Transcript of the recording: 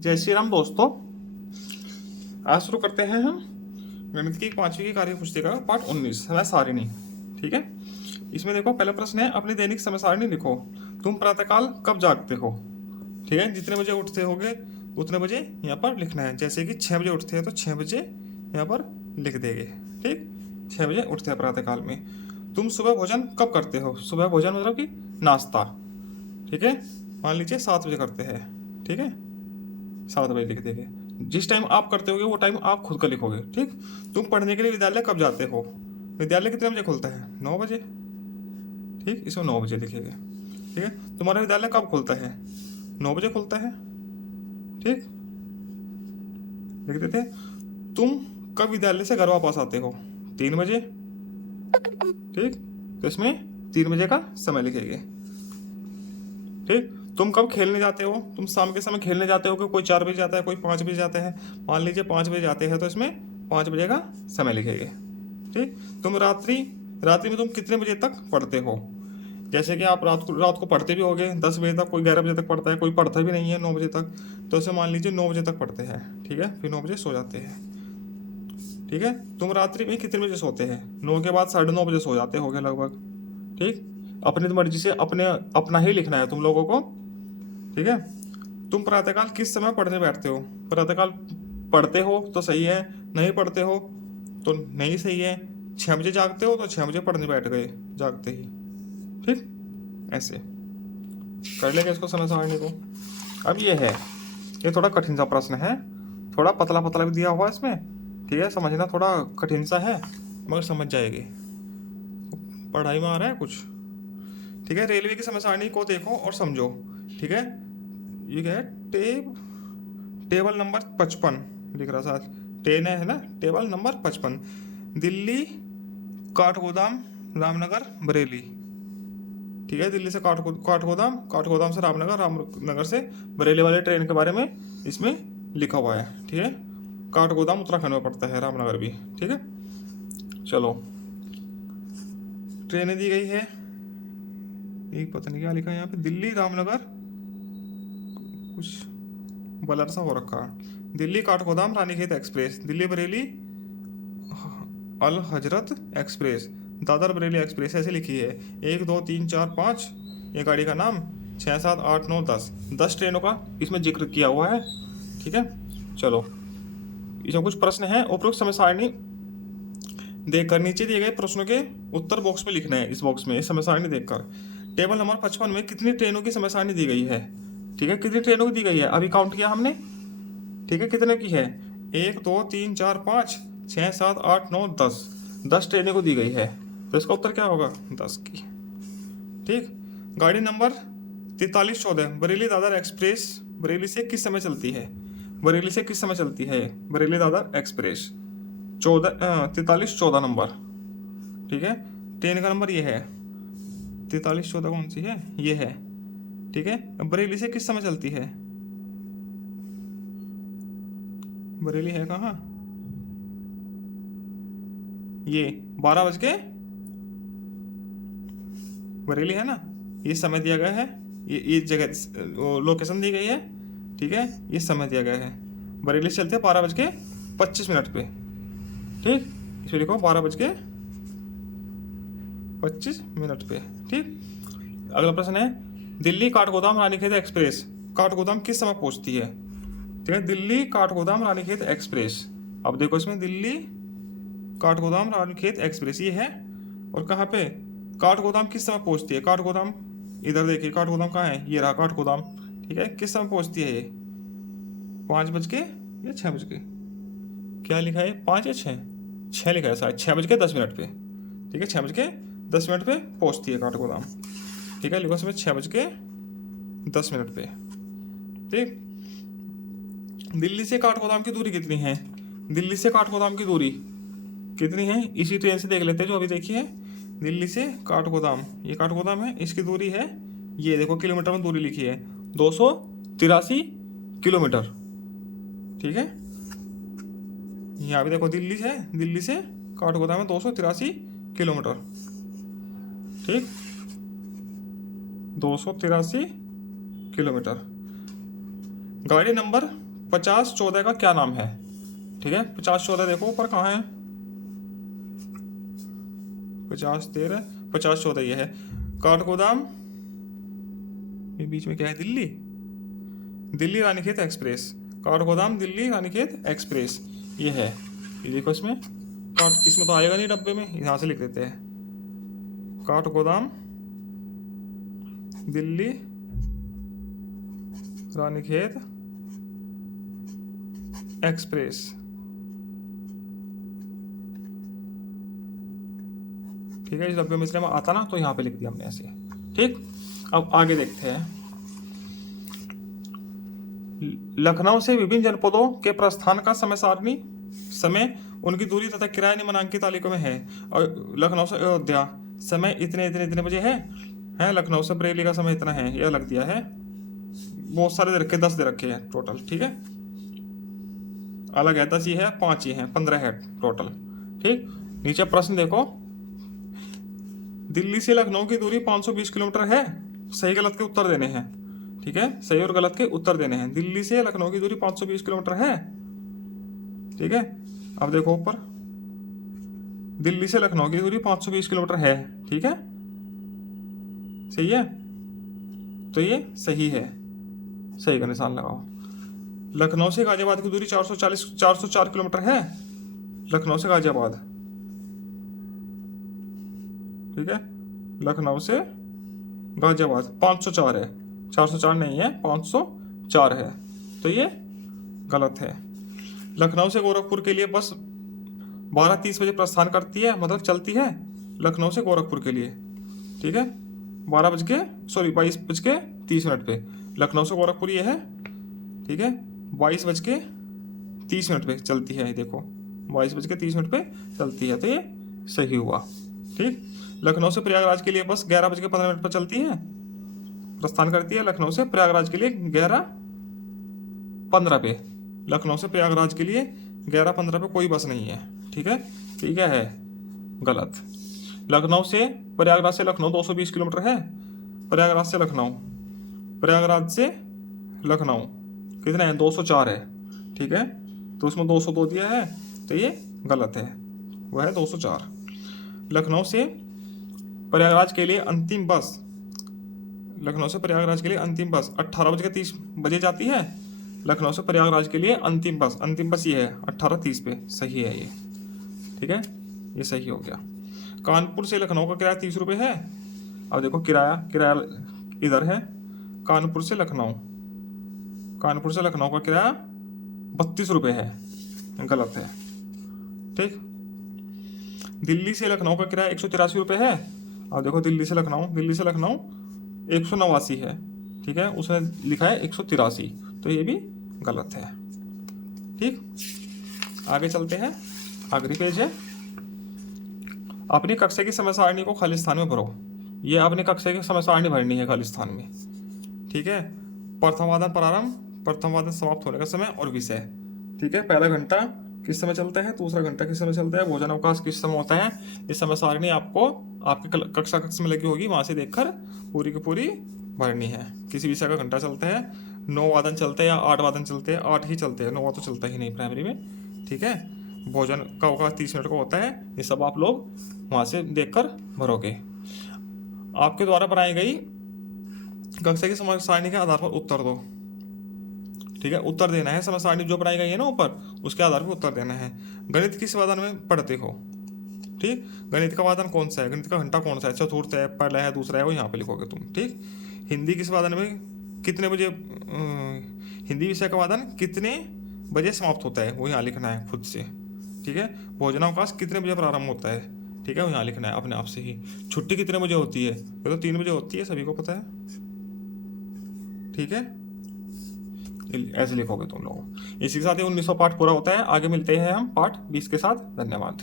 जय श्री राम दोस्तों। आज शुरू करते हैं हम गणित की 5वीं की कार्य पुस्तिका पाठ 19 समय सारिणी। ठीक है, इसमें देखो पहला प्रश्न है, अपनी दैनिक समय सारिणी लिखो। तुम प्रातःकाल कब जागते हो? ठीक है, जितने बजे उठते होगे उतने बजे यहाँ पर लिखना है। जैसे कि 6 बजे उठते हैं तो 6 बजे यहाँ पर लिख देंगे। ठीक, 6 बजे उठते हैं प्रातःकाल में। तुम सुबह भोजन कब करते हो? सुबह भोजन मतलब कि नाश्ता। ठीक है, मान लीजिए 7 बजे करते हैं। ठीक है, 7 बजे लिख देंगे। जिस टाइम आप करते होगे वो टाइम आप खुद का लिखोगे। ठीक, तुम पढ़ने के लिए विद्यालय कब जाते हो? विद्यालय कितने बजे खुलता है? 9 बजे। ठीक, इसको 9 बजे लिखेंगे। ठीक है, तुम्हारा विद्यालय कब खुलता है? 9 बजे खुलता है। ठीक, लिख देते हैं। तुम कब विद्यालय से घर वापस आते हो? 3 बजे। ठीक, तो इसमें 3 बजे का समय लिखेंगे। ठीक, तुम कब खेलने जाते हो? तुम शाम के समय खेलने जाते हो कि कोई 4 बजे जाता है, कोई 5 बजे जाता है। मान लीजिए 5 बजे जाते हैं तो इसमें 5 बजे का समय लिखेंगे। ठीक, तुम रात्रि में तुम कितने बजे तक पढ़ते हो? जैसे कि आप रात को पढ़ते भी होगे 10 बजे तक, कोई 11 बजे तक पढ़ता है, कोई पढ़ता भी नहीं है 9 बजे तक। तो इसे मान लीजिए 9 बजे तक पढ़ते हैं। ठीक है, फिर 9 बजे सो जाते हैं। ठीक है, तुम रात्रि में कितने बजे सोते हैं? 9 के बाद 9:30 बजे सो जाते होगे लगभग। ठीक, अपनी मर्जी से अपना ही लिखना है तुम लोगों को। ठीक है, तुम प्रातःकाल किस समय पढ़ने बैठते हो? प्रातःकाल पढ़ते हो तो सही है, नहीं पढ़ते हो तो नहीं सही है। 6 बजे जागते हो तो 6 बजे पढ़ने बैठ गए जागते ही। ठीक, ऐसे कर लेंगे इसको समय सारणी को। अब ये थोड़ा कठिन सा प्रश्न है, थोड़ा पतला पतला भी दिया हुआ है इसमें। ठीक है, समझना थोड़ा कठिन सा है मगर समझ जाएगी, पढ़ाई में आ रहा है कुछ। ठीक है, रेलवे की समय सारणी को देखो और समझो। ठीक है, ये क्या है? टेबल नंबर 55 लिख रहा साथ, 10 है ना, टेबल नंबर 55। दिल्ली काठगोदाम रामनगर बरेली। ठीक है, दिल्ली से काठगोदाम से रामनगर से बरेली वाले ट्रेन के बारे में इसमें लिखा हुआ है। ठीक है, काठगोदाम उत्तराखंड में पड़ता है, रामनगर भी। ठीक है, चलो ट्रेनें दी गई है। एक पता नहीं क्या लिखा है यहाँ पे, दिल्ली रामनगर कुछ बलर सा हो रखा है। दिल्ली काठगोदाम रानीखेत एक्सप्रेस, दिल्ली बरेली अल हजरत एक्सप्रेस, दादर बरेली एक्सप्रेस ऐसे लिखी है। 1 2 3 4 5 ये गाड़ी का नाम, 6 7 8 9 10 ट्रेनों का इसमें जिक्र किया हुआ है। ठीक है, चलो इसमें कुछ प्रश्न है। उपरोक्त समय सारणी देखकर नीचे दिए गए प्रश्नों के उत्तर बॉक्स में लिखना है। इस बॉक्स में इस समय सारणी देखकर टेबल नंबर 55 में कितनी ट्रेनों की समय सारणी दी गई है? ठीक है, कितनी ट्रेनों की दी गई है अभी काउंट किया हमने। ठीक है, कितने की है? 1 2 3 4 5 6 7 8 9 10 ट्रेनें को दी गई है, तो इसका उत्तर क्या होगा? 10 की। ठीक, गाड़ी नंबर 4314 बरेली दादर एक्सप्रेस बरेली से किस समय चलती है? बरेली से किस समय चलती है बरेली दादर एक्सप्रेस? 4314 नंबर। ठीक है, ट्रेन का नंबर ये है। 4314 कौन सी है? ये है। ठीक है, बरेली से किस समय चलती है? बरेली है कहाँ? ये 12 बज के, बरेली है ना, ये समय दिया गया है, ये जगह लोकेशन दी गई है। ठीक है, ये समय दिया गया है। बरेली से चलते हैं 12:25 पे। ठीक, इसमें लिखो 12:25 पे। ठीक, अगला प्रश्न है, दिल्ली काठगोदाम रानीखेत एक्सप्रेस काठगोदाम किस समय पहुंचती है? ठीक है, दिल्ली काठगोदाम रानीखेत एक्सप्रेस। अब देखो इसमें दिल्ली काठगोदाम रानीखेत एक्सप्रेस ये है, और कहाँ पे काठगोदाम किस समय पहुंचती है? काठगोदाम इधर देखिए, काठगोदाम कहाँ है? ये रहा काठगोदाम। ठीक है, किस समय पहुंचती है ये? 5 बज के या 6 बज के? क्या लिखा है, 5 या 6? 6 लिखा है शायद, 6:10 पे। ठीक है, 6:10 पे पहुंचती है काठगोदाम। ठीक है, लिखो इसमें 6:10 पे। ठीक, दिल्ली से काठगोदाम की दूरी कितनी है? दिल्ली से काठगोदाम की दूरी कितनी है इसी ट्रेन से देख लेते हैं जो अभी देखी है। दिल्ली से काठगोदाम, ये काठगोदाम है, इसकी दूरी है, ये देखो किलोमीटर में दूरी लिखी है, 283 किलोमीटर। ठीक है, यहाँ भी देखो दिल्ली से काठगोदाम में 283 किलोमीटर। ठीक, 283 किलोमीटर। गाड़ी नंबर 50-14 का क्या नाम है? ठीक है, 50-14 देखो ऊपर कहाँ है, 50-13, 50-14 ये है। काठगोदाम, ये बीच में क्या है, दिल्ली, दिल्ली रानीखेत एक्सप्रेस, काठगोदाम दिल्ली रानीखेत एक्सप्रेस ये है। ये देखो इसमें काट, इसमें तो आएगा नहीं डब्बे में, यहाँ से लिख देते हैं काठगोदाम दिल्ली रानीखेत एक्सप्रेस। ठीक है, इस डब्बे में इसलिए आता ना, तो यहाँ पे लिख दिया हमने ऐसे। ठीक, अब आगे देखते हैं। लखनऊ से विभिन्न जनपदों के प्रस्थान का समय सारणी, समय, उनकी दूरी तथा किराया निम्नांकित तालिका में है। और लखनऊ से अयोध्या समय इतने इतने इतने बजे है, लखनऊ से बरेली का समय इतना है, यह लग दिया है। बहुत सारे दे रखे, 10 दे रखे हैं टोटल। ठीक है, अलग है, 10 ही है, 5 ही है, 15 है टोटल। ठीक, नीचे प्रश्न देखो, दिल्ली से लखनऊ की दूरी 520 किलोमीटर है, सही गलत के उत्तर देने हैं। ठीक है, सही और गलत के उत्तर देने हैं। दिल्ली से लखनऊ की दूरी 520 किलोमीटर है। ठीक है, अब देखो ऊपर, दिल्ली से लखनऊ की दूरी 520 किलोमीटर है। ठीक है, सही है, तो ये सही है, सही का निशान लगाओ। लखनऊ से गाजियाबाद की दूरी 404 किलोमीटर है, लखनऊ से गाजियाबाद। ठीक है, लखनऊ से गाजियाबाद 504 है, 404 नहीं है, 504 है, तो ये गलत है। लखनऊ से गोरखपुर के लिए बस 12:30 बजे प्रस्थान करती है, मतलब चलती है लखनऊ से गोरखपुर के लिए। ठीक है, 22:30 पे लखनऊ से गोरखपुर ये है। ठीक है, 22:30 पे चलती है, देखो 22:30 पे चलती है, तो ये सही हुआ। ठीक, लखनऊ से प्रयागराज के लिए बस 11:15 पर चलती है, प्रस्थान करती है लखनऊ से प्रयागराज के लिए 11:15 पे। लखनऊ से प्रयागराज के लिए 11:15 पे कोई बस नहीं है। ठीक है, ठीक है, गलत। लखनऊ से प्रयागराज से लखनऊ 220 किलोमीटर है, प्रयागराज से लखनऊ, प्रयागराज से लखनऊ कितना है, 204 है। ठीक है, तो उसमें 202 दिया है, तो ये गलत है, वह है 204। लखनऊ से प्रयागराज के लिए अंतिम बस, लखनऊ से प्रयागराज के लिए अंतिम बस 18:30 जाती है। लखनऊ से प्रयागराज के लिए अंतिम बस ये है 18:30 पे, सही है ये। ठीक है, ये सही हो गया। कानपुर से लखनऊ का किराया 30 रुपये है। अब देखो किराया इधर है, कानपुर से लखनऊ का किराया 32 रुपये है, गलत है। ठीक, दिल्ली से लखनऊ का किराया 183 रुपये है। अब देखो दिल्ली से लखनऊ 189 है। ठीक है, उसने लिखा है 183, तो ये भी गलत है। ठीक, आगे चलते हैं, आखिरी पेज है। अपनी कक्षा की समय सारणी को खाली स्थान में भरो। ये अपनी कक्षा की समय सारणी भरनी है खाली स्थान में। ठीक है, प्रथम वादन प्रारंभ, प्रथम वादन समाप्त होने का समय और विषय। ठीक है, पहला घंटा किस समय चलता है, दूसरा घंटा किस समय चलता है, भोजन अवकाश किस समय होता है। इस समय सारणी आपको आपके कक्षा में लगी होगी, वहां से देखकर पूरी की पूरी भरनी है। किसी विषय का घंटा चलता है, 9 वादन चलते हैं या 8 वादन चलते हैं, 8 ही चलते हैं, 9 तो चलता ही नहीं प्राइमरी में। ठीक है, भोजन का अवकाश 30 मिनट का होता है। ये सब आप लोग वहाँ से देखकर भरोगे। आपके द्वारा बनाई गई कक्षा की समय सारणी के आधार पर उत्तर दो। ठीक है, उत्तर देना है, समय सारणी जो बनाई गई है ना ऊपर, उसके आधार पर उत्तर देना है। गणित किस वादन में पढ़ते हो। ठीक, गणित का वादन कौन सा है, गणित का घंटा कौन सा है, चतुर्थ है, पहला है, दूसरा है, वो यहाँ पे लिखोगे तुम। ठीक, हिंदी किस वादन में कितने बजे, हिंदी विषय का वादन कितने बजे समाप्त होता है, वो यहाँ लिखना है खुद से। ठीक है, भोजनावकाश कितने बजे प्रारंभ होता है, ठीक है, वो यहाँ लिखना है अपने आप से ही। छुट्टी कितने बजे होती है, ये तो 3 बजे होती है, सभी को पता है। ठीक है, ऐसे लिखोगे तुम लोग। इसी के साथ ही 1900 पाठ पूरा होता है। आगे मिलते हैं हम पाठ 20 के साथ। धन्यवाद।